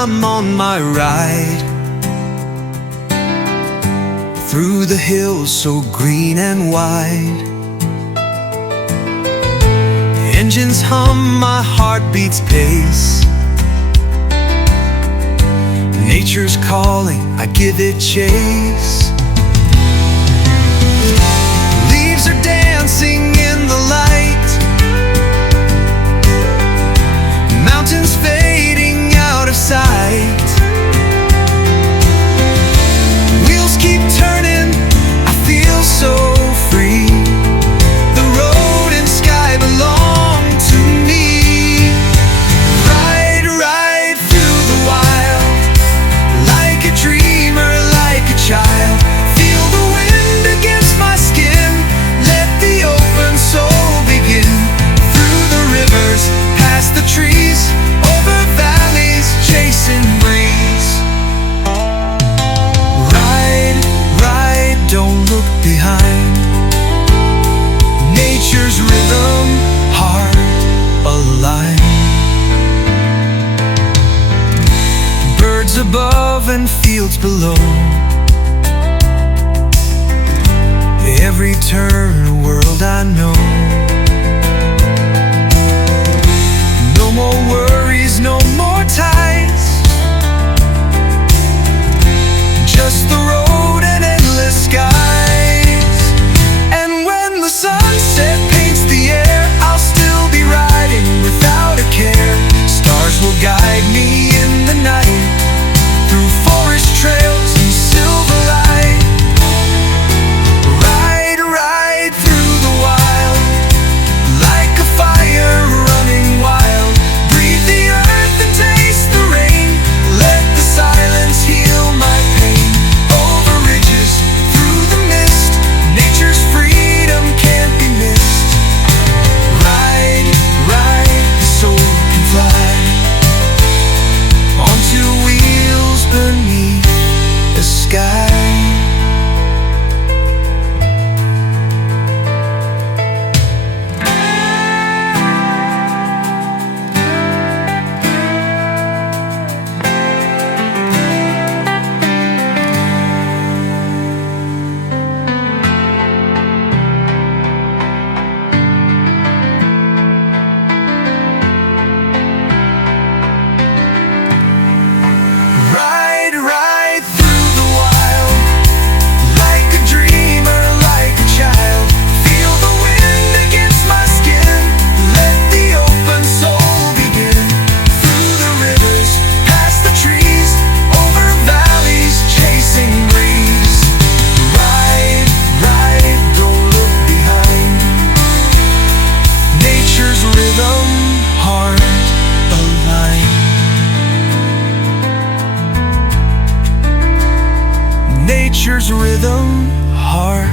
I'm on my ride through the hills so green and wide. Engines hum, my heart beats pace. Nature's calling, I give it chase. Leaves are dancing in the light, mountains fading out of sight. Wheels keep turning, I feel so free. The road and sky belong to me. Ride, ride through the wild, like a dreamer, like a child. Feel the wind against my skin, let the open soul begin. Through the rivers, past the trees, over valleys, chasing breeze. Ride, ride, don't look behind. Nature's rhythm, heart aligned. Birds above and fields below, every turn a world I know. No more worries, no more ties, just the road and endless skies. And when the sunset paints the air, I'll still be riding without a care. Stars will guide me in the night, through forest trails and silver light. Ride, ride through the wild, like a fire running wild. Breathe the earth and taste the rain, let the silence heal my pain. Over ridges, through the mist, nature's freedom can't be missed. Ride, ride, the soul can fly onto wheels beneath the sky. Ride, ride through the wild, like a dreamer, like a child. Feel the wind against my skin, let the open soul begin. Through the rivers, past the trees, over valleys, chasing breeze. Ride, ride, don't look behind. Nature's rhythm, heart aligned. Nature's rhythm, heart